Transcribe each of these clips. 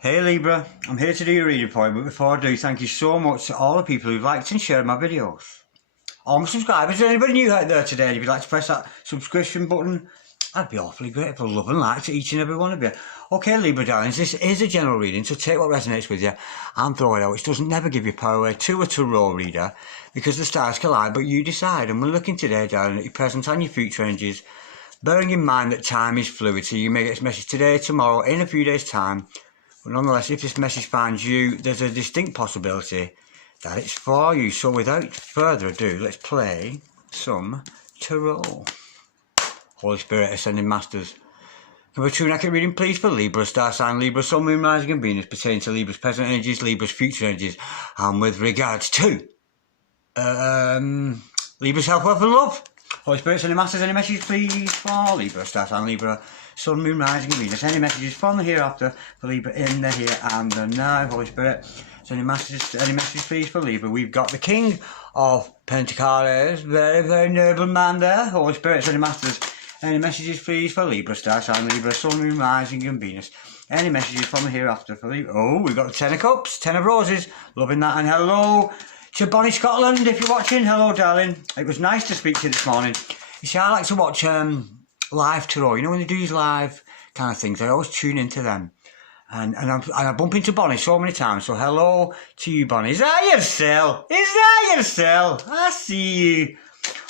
Hey Libra, I'm here to do your reading for you, but before I do, thank you so much to all the people who've liked and shared my videos. All my subscribers, is there anybody new out there today? If you'd like to press that subscription button, I'd be awfully grateful. Love and like to each and every one of you. Okay, Libra darlings, this is a general reading, so take what resonates with you and throw it out, which doesn't never give you power away to a tarot reader, because the stars collide, but you decide. And we're looking today, darling, at your present and your future energies, bearing in mind that time is fluid, so you may get this message today, tomorrow, in a few days' time. But nonetheless, if this message finds you, there's a distinct possibility that it's for you. So without further ado, let's play some tarot. Holy Spirit, Ascending Masters. Give a true and accurate reading, please, for Libra, star sign Libra, Sun, Moon, Rising and Venus, pertaining to Libra's present energies, Libra's future energies, and with regards to Libra's health, wealth and love. Holy Spirit, Ascending Masters, any messages, please, for Libra, star sign Libra, Sun, Moon, Rising and Venus. Any messages from the hereafter for Libra in the here and the now. Holy Spirit, any messages please for Libra. We've got the King of Pentacles, very, very noble man there. Holy Spirit, any messages please for Libra, star sign Libra, Sun, Moon, Rising and Venus. Any messages from the hereafter for Libra. Oh, we've got the Ten of Cups, Ten of Roses. Loving that. And hello to Bonnie, Scotland, if you're watching. Hello, darling. It was nice to speak to you this morning. You see, I like to watch live tarot. You know, when they do these live kind of things, I always tune into them. And I bump into Bonnie so many times. So hello to you, Bonnie. Is that yourself? Is that yourself? I see you.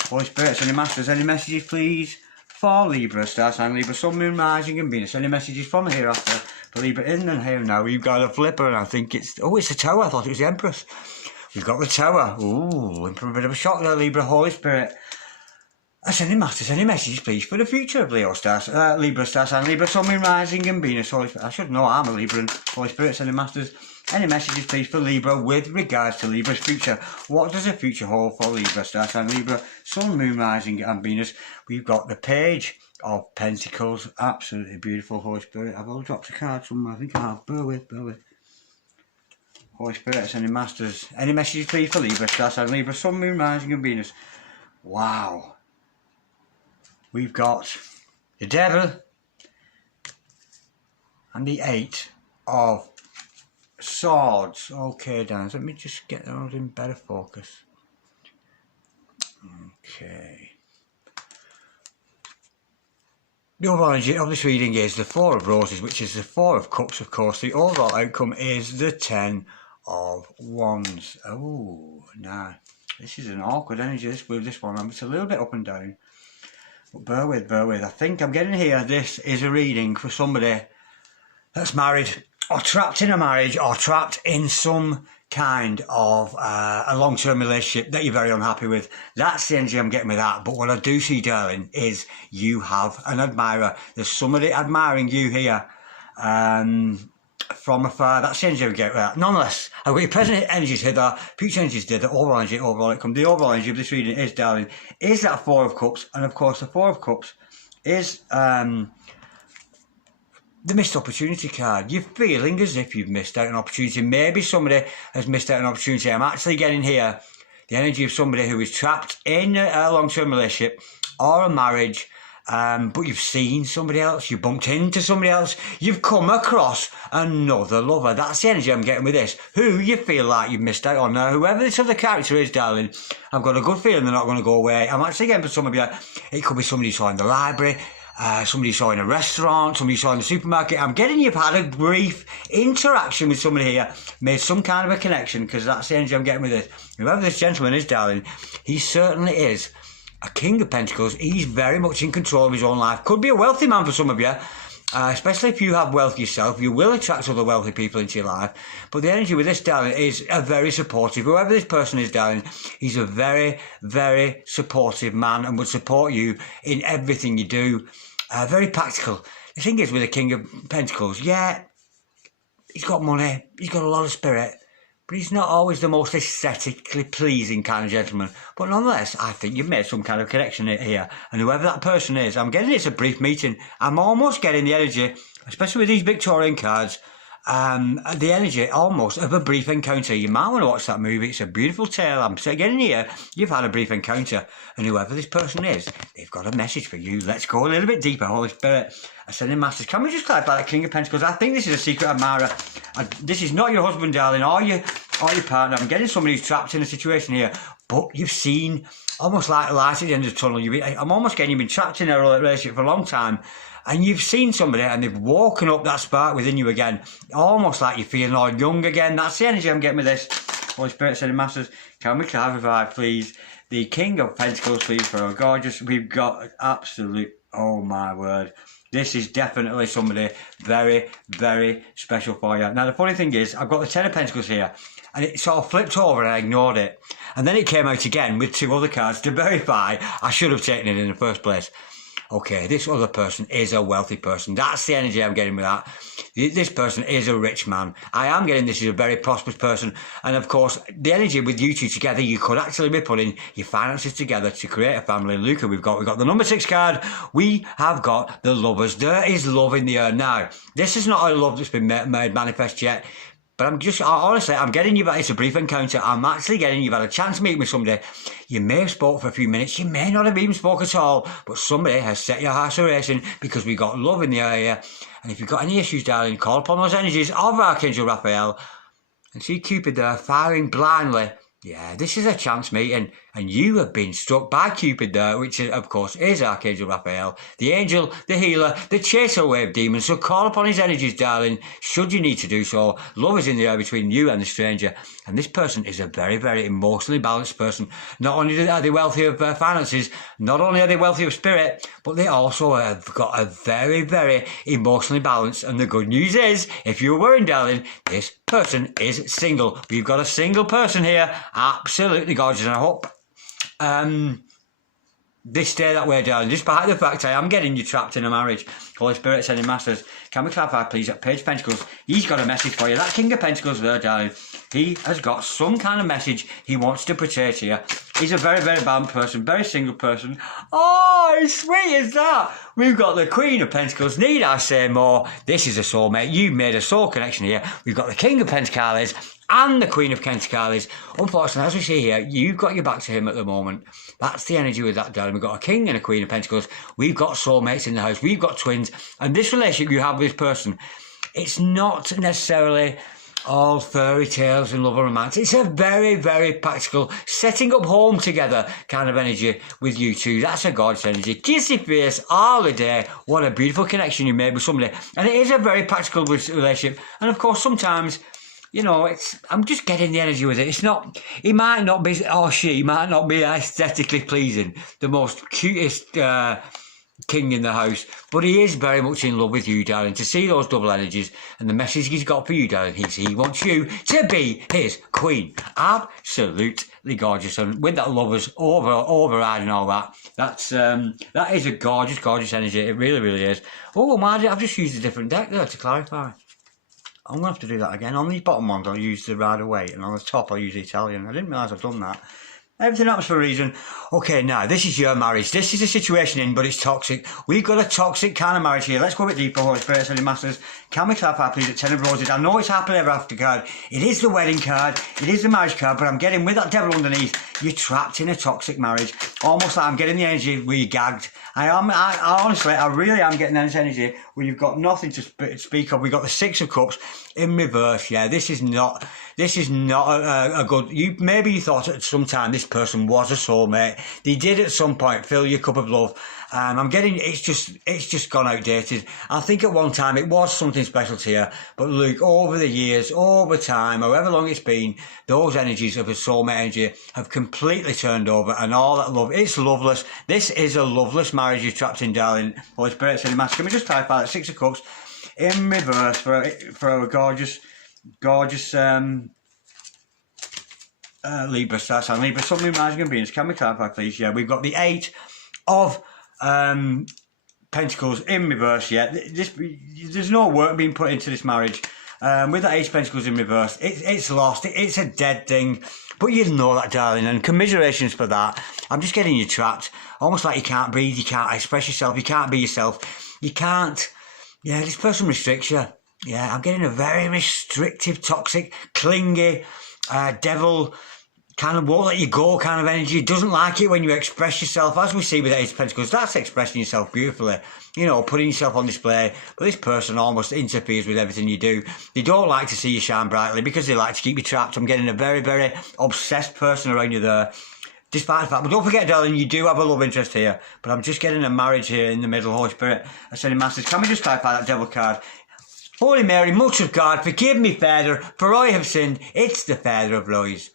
Holy Spirit, any masters, any messages, please, for Libra, star sign Libra, Sun, Moon, Rising and Venus. Any messages from the hereafter for Libra in and here now. We've got a flipper, and I think it's the Tower. I thought it was the Empress. We've got the Tower. Ooh, in for a bit of a shock there, Libra. Holy Spirit. Ascending Masters, any messages, please, for the future of Libra, star sign Libra, Sun, Moon, Rising and Venus. Holy Spirit, I should know I'm a Libra. Holy Spirit, Ascending Masters, any messages, please, for Libra with regards to Libra's future. What does the future hold for Libra, star sign Libra, Sun, Moon, Rising and Venus? We've got the Page of Pentacles. Absolutely beautiful, Holy Spirit. I've all dropped a card somewhere. I think I have. Bear with. Holy Spirit, Ascending Masters, any messages, please, for Libra, star sign Libra, Sun, Moon, Rising and Venus. Wow. We've got the Devil and the Eight of Swords. Okay, Dan, let me just get those in better focus. Okay. The overall energy of this reading is the Four of Roses, which is the Four of Cups, of course. The overall outcome is the Ten of Wands. Oh, nah. This is an awkward energy with this one. It's a little bit up and down. But bear with. I think I'm getting here. This is a reading for somebody that's married or trapped in a marriage or trapped in some kind of a long-term relationship that you're very unhappy with. That's the energy I'm getting with that. But what I do see, darling, is you have an admirer. There's somebody admiring you here from afar. That's the energy I get with that. Nonetheless, I've got your present energies here, the future energies there, the overall energy, overall outcome. The overall energy of this reading is, darling, is that Four of Cups. And of course, the Four of Cups is the missed opportunity card. You're feeling as if you've missed out an opportunity. Maybe somebody has missed out an opportunity. I'm actually getting here the energy of somebody who is trapped in a long-term relationship or a marriage. But you've seen somebody else, you bumped into somebody else, you've come across another lover. That's the energy I'm getting with this. Who you feel like you've missed out on. Now, whoever this other character is, darling, I've got a good feeling they're not going to go away. I'm actually getting for some of you, it could be somebody you saw in the library, somebody you saw in a restaurant, somebody you saw in the supermarket. I'm getting you've had a brief interaction with somebody here, made some kind of a connection, because that's the energy I'm getting with this. Whoever this gentleman is, darling, he certainly is a King of Pentacles. He's very much in control of his own life. Could be a wealthy man for some of you, especially if you have wealth yourself. You will attract other wealthy people into your life. But the energy with this, darling, is a very supportive. Whoever this person is, darling, he's a very, very supportive man and would support you in everything you do. Very practical. The thing is with the King of Pentacles, yeah, he's got money, he's got a lot of spirit, but he's not always the most aesthetically pleasing kind of gentleman. But nonetheless, I think you've made some kind of connection here. And whoever that person is, I'm getting it's a brief meeting. I'm almost getting the energy, especially with these Victorian cards, the energy almost of a brief encounter. You might want to watch that movie. It's a beautiful tale. I'm getting here. You've had a brief encounter, and whoever this person is, they've got a message for you. Let's go a little bit deeper. Holy Spirit, Ascending Masters. Can we just clarify that King of Pentacles? I think this is a secret admirer. This is not your husband, darling, or your partner. I'm getting somebody who's trapped in a situation here, but you've seen almost like light at the end of the tunnel. I'm almost getting you've been trapped in a relationship for a long time. And you've seen somebody and they've woken up that spark within you again. Almost like you're feeling all young again. That's the energy I'm getting with this. Holy Spirit, Ascending Masters, can we clarify, please? The King of Pentacles, please, for our gorgeous. We've got absolute, oh my word. This is definitely somebody very, very special for you. Now, the funny thing is, I've got the Ten of Pentacles here. And it sort of flipped over and I ignored it. And then it came out again with 2 other cards to verify I should have taken it in the first place. Okay, this other person is a wealthy person. That's the energy I'm getting with that. This person is a rich man. I am getting this is a very prosperous person. And of course, the energy with you two together, you could actually be putting your finances together to create a family. Look, we've got the number 6 card. We have got the Lovers. There is love in the air now. This is not a love that's been made manifest yet. But honestly, I'm getting you that it's a brief encounter. I'm actually getting you've had a chance to meet with somebody. You may have spoke for a few minutes. You may not have even spoke at all. But somebody has set your heart racing because we got love in the area. And if you've got any issues, darling, call upon those energies of Archangel Raphael. And see Cupid there firing blindly. Yeah, this is a chance meeting, and you have been struck by Cupid there, which of course is Archangel Raphael, the angel, the healer, the chaser away of demons. So call upon his energies, darling, should you need to do so. Love is in the air between you and the stranger, and this person is a very, very emotionally balanced person. Not only are they wealthy of finances, not only are they wealthy of spirit, but they also have got a very, very emotionally balanced. And the good news is, if you're worried, darling, this person is single. We've got a single person here. Absolutely gorgeous, and I hope they stay that way, darling. Despite the fact I am getting you trapped in a marriage. Holy Spirit, Ascending Masters, can we clarify, please, at Page of Pentacles? He's got a message for you. That King of Pentacles there, darling. He has got some kind of message he wants to portray to you. He's a very, very balanced person, very single person. Oh, as sweet as that. We've got the Queen of Pentacles. Need I say more? This is a soulmate. You've made a soul connection here. We've got the King of Pentacles and the Queen of Pentacles. Unfortunately, as we see here, you've got your back to him at the moment. That's the energy with that, darling. We've got a King and a Queen of Pentacles. We've got soulmates in the house. We've got twins. And this relationship you have with this person, it's not necessarily all fairy tales and love and romance. It's a very, very practical, setting up home together kind of energy with you two. That's a gorgeous energy. Kissy face all the day. What a beautiful connection you made with somebody. And it is a very practical relationship. And of course, sometimes, you know, I'm just getting the energy with it. It's not, he might not be, or she might not be aesthetically pleasing, the most cutest king in the house, but he is very much in love with you, darling. To see those double energies and the message he's got for you, darling, he wants you to be his queen. Absolutely gorgeous, and with that lovers overriding all that, that is a gorgeous, gorgeous energy. It really, really is. Oh, I've just used a different deck there to clarify. I'm going to have to do that again. On these bottom ones, I'll use the Rider-Waite, and on the top, I'll use the Italian. I didn't realise I've done that. Everything happens for a reason. Okay, now, this is your marriage. This is a situation in, but it's toxic. We've got a toxic kind of marriage here. Let's go a bit deeper, Holy Spirit, Ascending Masters. Can we clarify, please, at 10 of Roses? I know it's happily ever after card. It is the wedding card. It is the marriage card, but I'm getting, with that devil underneath, you're trapped in a toxic marriage. Almost like I'm getting the energy where you're gagged. I honestly, I really am getting this energy where you've got nothing to speak of. We've got the 6 of Cups in reverse. Yeah, this is not a good. Maybe you thought at some time this person was a soulmate. They did at some point fill your cup of love. I'm getting it's just gone outdated. I think at one time it was something special to you, but look, over the years, over time, however long it's been, those energies of a soulmate energy have completely turned over, and all that love, it's loveless. This is a loveless marriage you're trapped in, darling. Holy Spirit, Ascending Masters. Can we just clarify that 6 of Cups in reverse for a gorgeous Libra star sign, Libra, Sun, Moon, Rising and Venus. Can we clarify, please? Yeah, we've got the 8 of Pentacles in reverse. Yeah, there's no work being put into this marriage. With that 8 of Pentacles in reverse, it's lost. It's a dead thing. But you know that, darling, and commiserations for that. I'm just getting you trapped. Almost like you can't breathe, you can't express yourself, you can't be yourself. You can't. Yeah, this person restricts you. Yeah, I'm getting a very restrictive, toxic, clingy, devil, kind of won't let you go kind of energy. Doesn't like it when you express yourself, as we see with Ace of Pentacles. That's expressing yourself beautifully, you know, putting yourself on display. But this person almost interferes with everything you do. They don't like to see you shine brightly because they like to keep you trapped. I'm getting a very, very obsessed person around you there. Despite the fact, but don't forget, darling, you do have a love interest here. But I'm just getting a marriage here in the middle. Holy Spirit, Ascending Masters, can we just clarify that devil card? Holy Mary, Mother of God, forgive me, Father, for I have sinned. It's the Father of lies.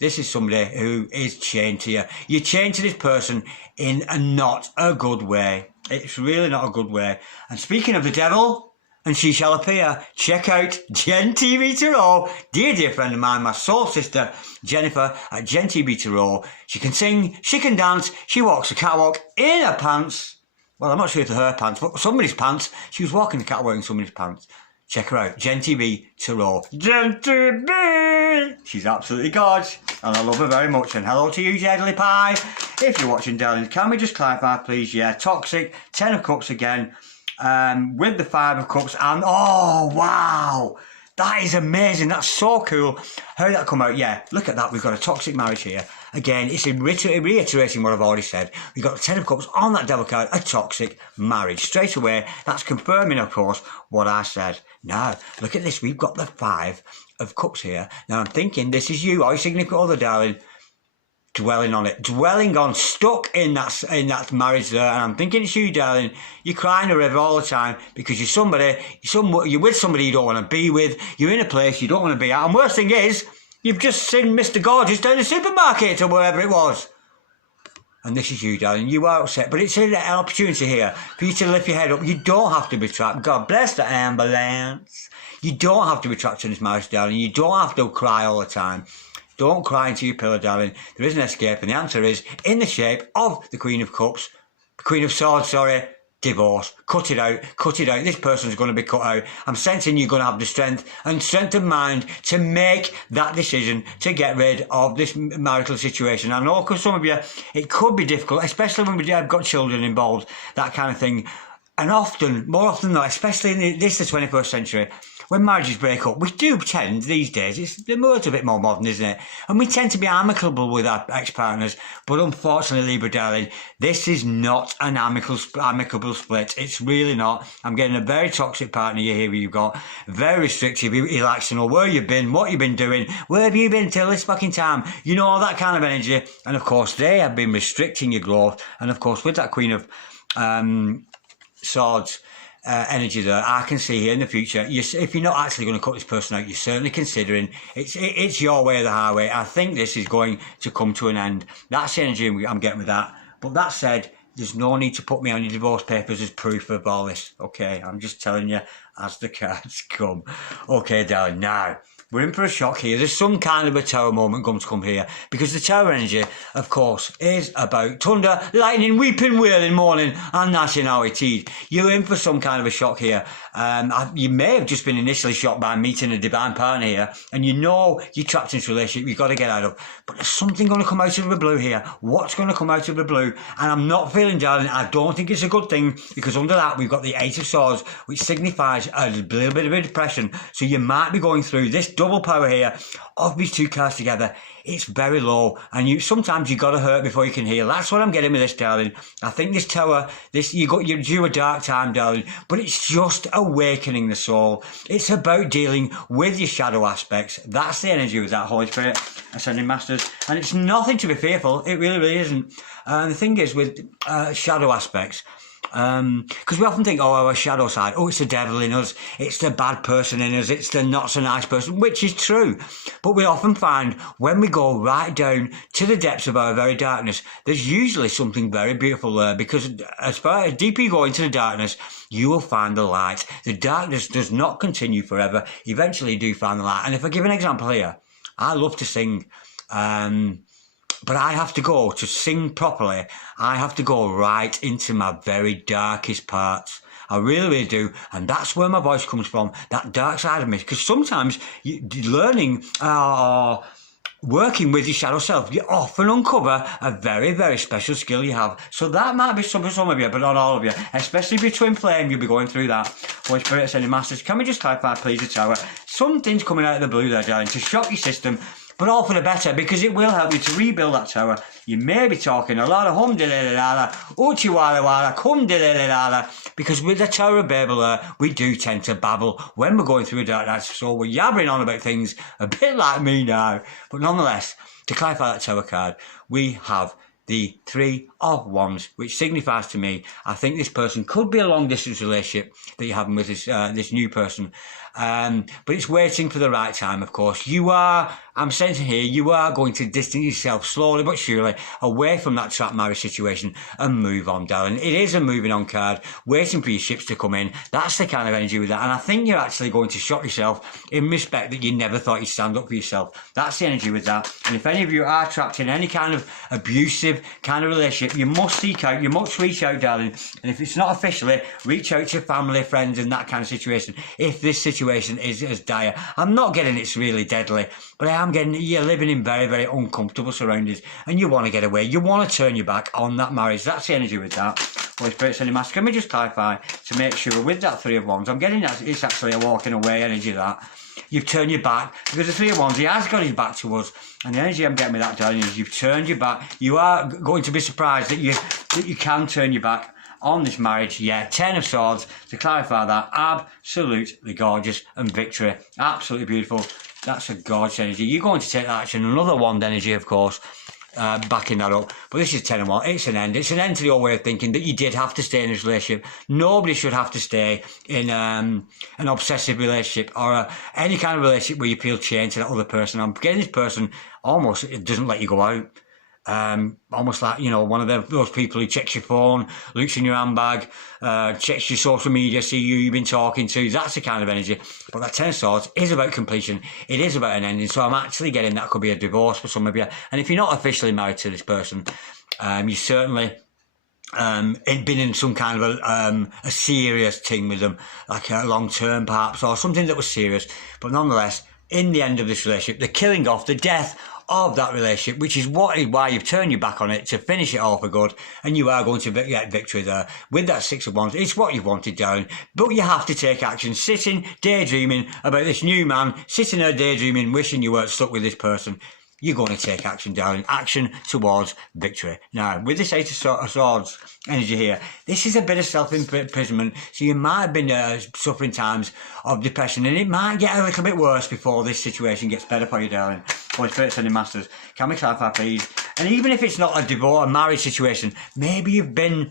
This is somebody who is chained to you. You're chained to this person in a not a good way. It's really not a good way. And speaking of the devil, and she shall appear, check out Gen TV Tarot. Dear friend of mine, my soul sister, Jennifer at Gen TV Tarot. She can sing, she can dance, she walks the catwalk in her pants. Well, I'm not sure if they're her pants, but somebody's pants. She was walking the catwalk in somebody's pants. Check her out, Gen TV Tarot. Gen TV! She's absolutely gorgeous, and I love her very much. And hello to you, Deadly Pie. If you're watching, darling, can we just clarify, please? Yeah, toxic, 10 of Cups again, with the 5 of Cups, and oh, wow! That is amazing. That's so cool. How did that come out? Yeah, look at that. We've got a toxic marriage here. Again, it's reiterating what I've already said. We've got the 10 of Cups on that devil card, a toxic marriage. Straight away, that's confirming, of course, what I said. Now, look at this. We've got the 5 of Cups here. Now, I'm thinking this is you, or your significant other, darling, dwelling on it. Dwelling on, stuck in that marriage there. And I'm thinking it's you, darling. You're crying a river all the time because you're with somebody you don't want to be with. You're in a place you don't want to be at. And worst thing is, you've just seen Mr. Gorgeous down the supermarket or wherever it was. And this is you, darling. You are upset. But it's an opportunity here for you to lift your head up. You don't have to be trapped. God bless the ambulance. You don't have to be trapped in this marriage, darling. You don't have to cry all the time. Don't cry into your pillow, darling. There is an escape. And the answer is in the shape of the Queen of Cups. Queen of Swords, sorry. Divorce. Cut it out. Cut it out. This person's going to be cut out. I'm sensing you're going to have the strength of mind to make that decision to get rid of this marital situation. I know because some of you, it could be difficult, especially when we've got children involved, that kind of thing. And more often than not, especially in the 21st century, when marriages break up, we do tend, these days, the world's a bit more modern, isn't it? And we tend to be amicable with our ex-partners. But unfortunately, Libra, darling, this is not an amicable split. It's really not. I'm getting a very toxic partner here you've got. Very restrictive. He likes to know where you've been, what you've been doing, where have you been till this fucking time. You know, all that kind of energy. And of course, they have been restricting your growth. And of course, with that Queen of Swords, energy there, I can see here in the future, if you're not actually going to cut this person out, you're certainly considering it's your way or the highway. I think this is going to come to an end. That's the energy I'm getting with that. But that said, there's no need to put me on your divorce papers as proof of all this. Okay, I'm just telling you as the cards come. Okay, darling, now we're in for a shock here. There's some kind of a tower moment going to come here because the tower energy, of course, is about thunder, lightning, weeping, wailing, mourning, and gnashing our teeth. You're in for some kind of a shock here. You may have just been initially shocked by meeting a divine partner here, and you know you're trapped in this relationship you've got to get out of. But there's something going to come out of the blue here. What's going to come out of the blue? And I'm not feeling, darling, I don't think it's a good thing because under that we've got the 8 of Swords, which signifies a little bit of a depression. So you might be going through this double power here of these two cards together. It's very low, and sometimes you got to hurt before you can heal. That's what I'm getting with this, darling. I think this tower, you're due a dark time, darling, but it's just awakening the soul. It's about dealing with your shadow aspects. That's the energy with that, Holy Spirit, Ascending Masters, and it's nothing to be fearful. It really isn't. And the thing is with shadow aspects, because we often think, oh, our shadow side, oh, it's the devil in us, it's the bad person in us, it's the not so nice person, which is true. But we often find when we go right down to the depths of our very darkness, there's usually something very beautiful there, because as deeper you go into the darkness, you will find the light. The darkness does not continue forever. Eventually you do find the light. And if I give an example here, I love to sing, but I have to go, to sing properly, I have to go right into my very darkest parts. I really do. And that's where my voice comes from, that dark side of me. Because sometimes learning working with your shadow self, you often uncover a very, very special skill you have. So that might be some of you, but not all of you. Especially if you're twin flame, you'll be going through that. Holy Spirit, Ascended Masters, can we just clarify, please, the Tower? Something's coming out of the blue there, darling, to shock your system, but all for the better, because it will help you to rebuild that Tower. You may be talking a lot of hum-de-le-le-la-la, uchi-wala-wala, cum-de-le-le-la-la, because with the Tower of Babel, we do tend to babble when we're going through a dark night, so we're yabbering on about things a bit like me now. But nonetheless, to clarify that Tower card, we have the Three of Wands, which signifies to me, I think this person could be a long-distance relationship that you're having with this new person. But it's waiting for the right time, of course. I'm sensing here, you are going to distance yourself slowly but surely away from that trap marriage situation and move on, darling. It is a moving on card, waiting for your ships to come in. That's the kind of energy with that. And I think you're actually going to shock yourself in respect that you never thought you'd stand up for yourself. That's the energy with that. And if any of you are trapped in any kind of abusive kind of relationship, you must seek out, you must reach out, darling. And if it's not officially, reach out to family, friends, and that kind of situation. If this situation is as dire, I'm not getting it's really deadly, but I am getting you're living in very, very uncomfortable surroundings and you want to get away. You want to turn your back on that marriage. That's the energy with that. Holy Spirit, Ascended Master, can we just clarify to make sure with that Three of Wands, I'm getting that it's actually a walking away energy that you've turned your back, because the Three of Wands, he has got his back to us, and the energy I'm getting with that, darling, is you've turned your back. You are going to be surprised that you can turn your back on this marriage. Yeah, Ten of Swords, to clarify that, absolutely gorgeous, and victory, absolutely beautiful. That's a gorgeous energy. You're going to take that action. Another Wand energy, of course, backing that up. But this is Ten of Wands. It's an end. It's an end to the old way of thinking that you did have to stay in this relationship. Nobody should have to stay in an obsessive relationship or any kind of relationship where you feel chained to that other person. I'm getting this person almost, it doesn't let you go out. Almost like, you know, one of those people who checks your phone, looks in your handbag, checks your social media, see who you've been talking to. That's the kind of energy. But that Ten of Swords is about completion. It is about an ending. So I'm actually getting that could be a divorce for some of you. And if you're not officially married to this person, you certainly been in some kind of a serious thing with them, like a long term perhaps, or something that was serious. But nonetheless, in the end of this relationship, the killing off, the death of that relationship, which is why you've turned your back on it to finish it all for good, and you are going to get victory there with that Six of Wands. It's what you've wanted, darling, but you have to take action. Sitting, daydreaming about this new man, sitting there daydreaming, wishing you weren't stuck with this person. You're going to take action, darling. Action towards victory. Now, with this Eight of Swords energy here, this is a bit of self-imprisonment. So you might have been suffering times of depression, and it might get a little bit worse before this situation gets better for you, darling. Holy Spirit, Ascended Masters, can we clarify, please? And even if it's not a divorce, a marriage situation, maybe you've been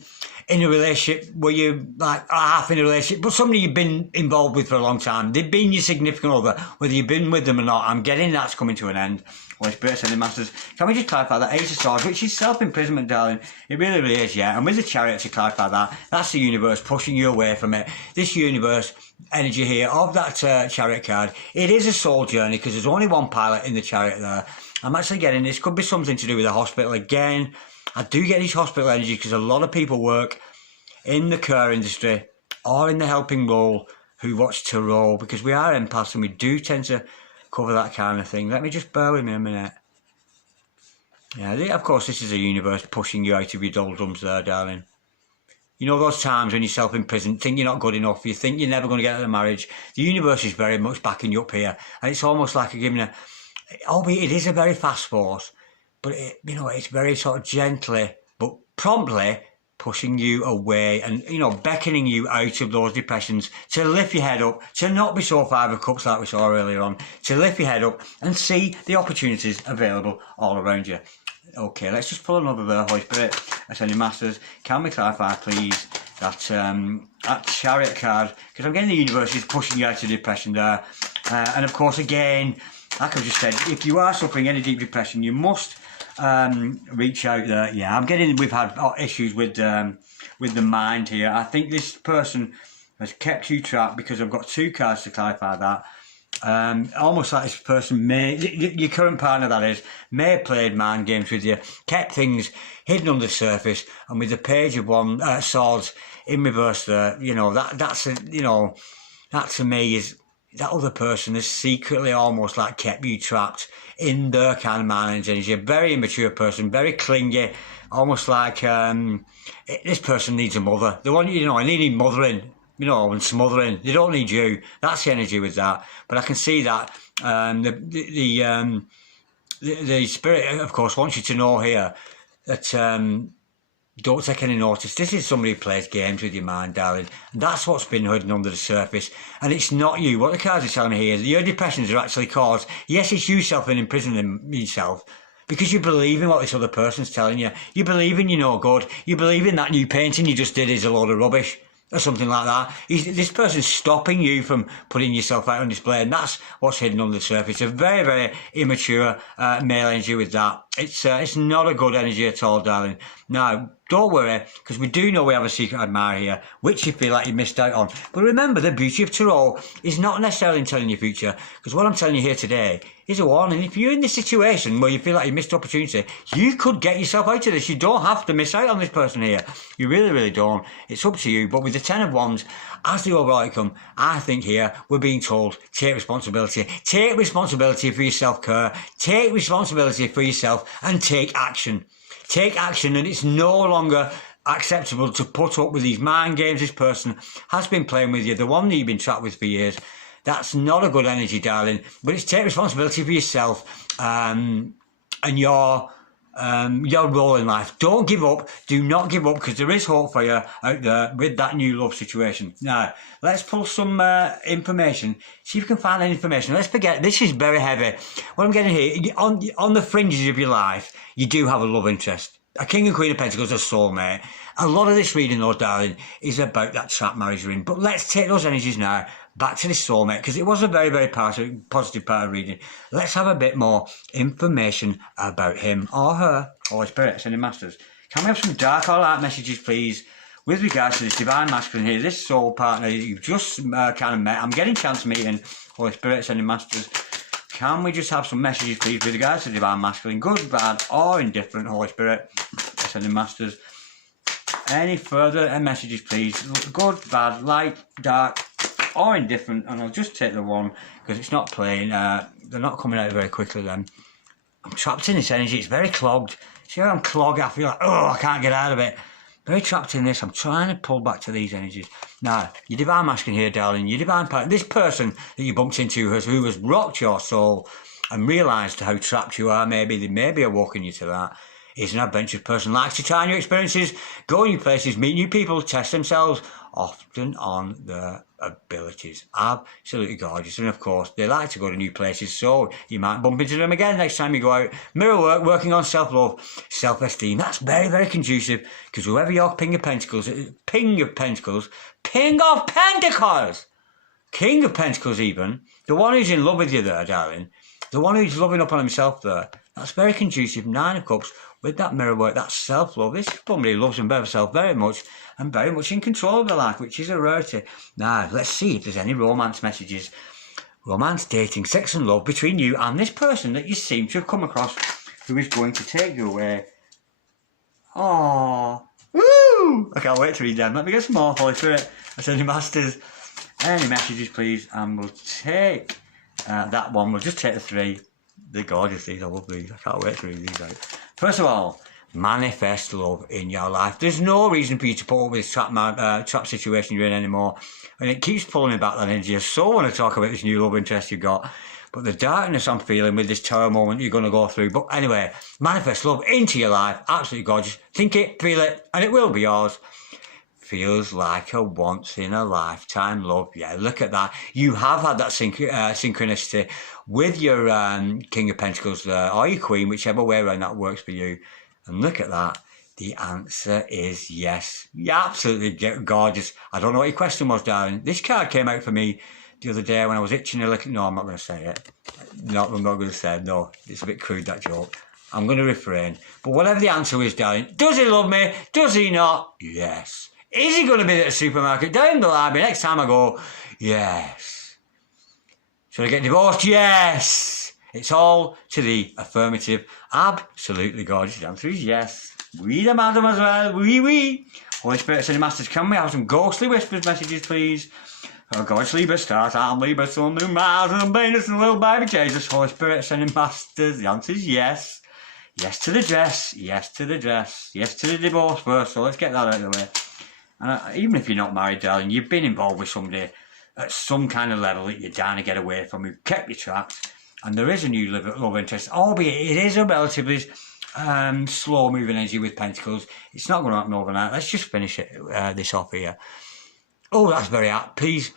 in a relationship where you're like half in a relationship, but somebody you've been involved with for a long time. They've been your significant other, whether you've been with them or not. I'm getting that's coming to an end. Holy Spirit, Ascended Masters, can we just clarify that Ace of Swords, which is self-imprisonment, darling? It really, really is, yeah. And with the Chariot, to clarify that, that's the universe pushing you away from it. This universe energy here of that Chariot card, it is a soul journey because there's only one pilot in the Chariot there. I'm actually getting this could be something to do with the hospital again. I do get this hospital energy because a lot of people work in the care industry or in the helping role who watch Tarot, because we are empaths and we do tend to cover that kind of thing. Let me just bear with me a minute. Yeah, of course this is a universe pushing you out of your doldrums there, darling. You know those times when you're self-imprisoned, think you're not good enough, you think you're never going to get out of marriage. The universe is very much backing you up here, and it's almost like giving albeit it is a very fast force, but it's very sort of gently but promptly pushing you away and, beckoning you out of those depressions, to lift your head up, to not be so Five of Cups like we saw earlier on, to lift your head up and see the opportunities available all around you. Okay, let's just pull another there, Holy Spirit, Ascended Masters. Can we clarify, please, that Chariot card? Because I'm getting the universe is pushing you out of depression there. And of course, again, like I've just said, if you are suffering any deep depression, you must reach out there. Yeah, I'm getting, we've had issues with the mind here. I think this person has kept you trapped because I've got two cards to clarify that. Almost like this person may, your current partner that is, may have played mind games with you, kept things hidden under the surface, and with the Page of Swords in reverse there, that to me is that other person has secretly almost like kept you trapped in their kind of mind energy. A very immature person, very clingy, almost like this person needs a mother. They want, you know, I need mothering, you know, and smothering. They don't need you. That's the energy with that. But I can see that the spirit, of course, wants you to know here that don't take any notice. This is somebody who plays games with your mind, darling. And that's what's been hidden under the surface. And it's not you. What the cards are telling me here is your depressions are actually caused. Yes, it's you self-imprisoning yourself because you believe in what this other person's telling you. You believe in you're no good. You believe in that new painting you just did is a load of rubbish. Or something like that. This person's stopping you from putting yourself out on display, and that's what's hidden under the surface. A very, very immature male energy with that. It's not a good energy at all, darling. Now, don't worry, because we do know we have a secret admirer here, which you feel like you missed out on. But remember, the beauty of tarot is not necessarily in telling your future, because what I'm telling you here today is a warning. If you're in this situation where you feel like you missed opportunity, you could get yourself out of this. You don't have to miss out on this person here. You really, really don't. It's up to you. But with the Ten of Wands, as the overall outcome, I think here we're being told, take responsibility. Take responsibility for your self-care. Take responsibility for yourself and take action. Take action, and it's no longer acceptable to put up with these mind games this person has been playing with you, the one that you've been trapped with for years. That's not a good energy, darling. But it's take responsibility for yourself and your role in life. Don't give up. Do not give up, because there is hope for you out there with that new love situation. Now, let's pull some information. See if you can find that information. Let's forget, this is very heavy. What I'm getting here, on the fringes of your life, you do have a love interest. A King and Queen of Pentacles, a soulmate. A lot of this reading, though, darling, is about that trap marriage ring. But let's take those energies now back to this soulmate, because it was a very, very positive part of reading. Let's have a bit more information about him or her. Holy Spirit, Ascending Masters. Can we have some dark or light messages, please, with regards to this divine masculine here, this soul partner you've just kind of met. I'm getting chance meeting. Holy Spirit, Ascending Masters. Can we just have some messages, please, with regards to divine masculine, good, bad, or indifferent? Holy Spirit, Ascending Masters. Any further messages, please? Good, bad, light, dark, or indifferent. And I'll just take the one because it's not playing. They're not coming out very quickly then. I'm trapped in this energy. It's very clogged. See how I'm clogged? I feel like, oh, I can't get out of it. Very trapped in this. I'm trying to pull back to these energies. Now, your divine masculine here, darling. Your divine partner. This person that you bumped into who has rocked your soul and realised how trapped you are. Maybe they may be awoken you to that. Is an adventurous person, likes to try new experiences, go new places, meet new people, test themselves, often on their abilities. Absolutely gorgeous. And of course, they like to go to new places, so you might bump into them again next time you go out. Mirror work, working on self-love, self-esteem. That's very, very conducive, because whoever your King of Pentacles, King of Pentacles, King of Pentacles even, the one who's in love with you there, darling, the one who's loving up on himself there, that's very conducive. Nine of Cups, with that mirror work, that self-love. This somebody loves himself very much and very much in control of their life, which is a rarity. Now, let's see if there's any romance messages. Romance, dating, sex and love between you and this person that you seem to have come across who is going to take you away. Oh, woo! I can't wait to read them. Let me get some more, Holy Spirit. Ascending Masters. Any messages, please? And we'll take that one. We'll just take the three. They're gorgeous, these. I love these. I can't wait to read these out. First of all, manifest love in your life. There's no reason for you to put up with this trap situation you're in anymore. And it keeps pulling me back that energy. I so want to talk about this new love interest you've got. But the darkness I'm feeling with this terror moment you're going to go through. But anyway, manifest love into your life. Absolutely gorgeous. Think it, feel it, and it will be yours. Feels like a once-in-a-lifetime love. Yeah, look at that. You have had that synchronicity with your King of Pentacles there, or your Queen, whichever way around that works for you. And look at that. The answer is yes. You're absolutely gorgeous. I don't know what your question was, darling. This card came out for me the other day when I was itching a little. No, I'm not going to say it. No, I'm not going to say it. No, it's a bit crude, that joke. I'm going to refrain. But whatever the answer is, darling, does he love me? Does he not? Yes. Is he going to be at the supermarket down the library next time I go? Yes. Should I get divorced? Yes. It's all to the affirmative. Absolutely gorgeous. The answer is yes. We the madam as well. We. Holy Spirit, Ascending Masters, can we have some ghostly whispers messages, please? Oh God, it's Libra stars, I'm Libra, Sun, Moon, Mars, and Venus, and little baby Jesus, Holy Spirit, sending masters. The answer is yes. Yes to the dress, yes to the dress, yes to the divorce first, so let's get that out of the way. And even if you're not married, darling, you've been involved with somebody at some kind of level that you're down to get away from, who've kept your tracks, and there is a new love interest, albeit it is a relatively slow moving energy with Pentacles. It's not going to happen overnight. Let's just finish this off here. Oh, that's very apt. Please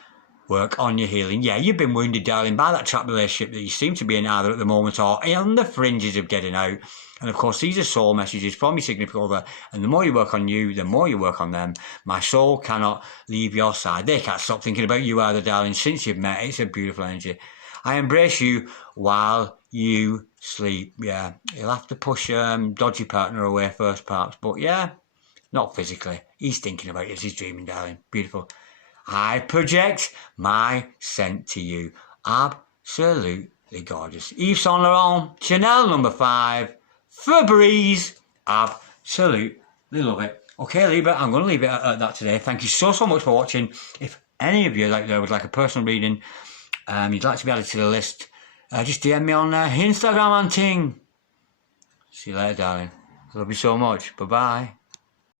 work on your healing. Yeah, you've been wounded, darling, by that trap relationship that you seem to be in either at the moment or on the fringes of getting out. And of course, these are soul messages from your significant other. And the more you work on you, the more you work on them. My soul cannot leave your side. They can't stop thinking about you either, darling. Since you've met, it's a beautiful energy. I embrace you while you sleep. Yeah, you'll have to push dodgy partner away first, perhaps. But yeah, not physically. He's thinking about you as he's dreaming, darling. Beautiful. I project my scent to you. Absolutely gorgeous. Yves Saint Laurent, Chanel number 5, Febreze. Absolutely love it. Okay, Libra, I'm going to leave it at that today. Thank you so much for watching. If any of you would like a personal reading, you'd like to be added to the list, just DM me on Instagram and ting. See you later, darling. Love you so much. Bye-bye.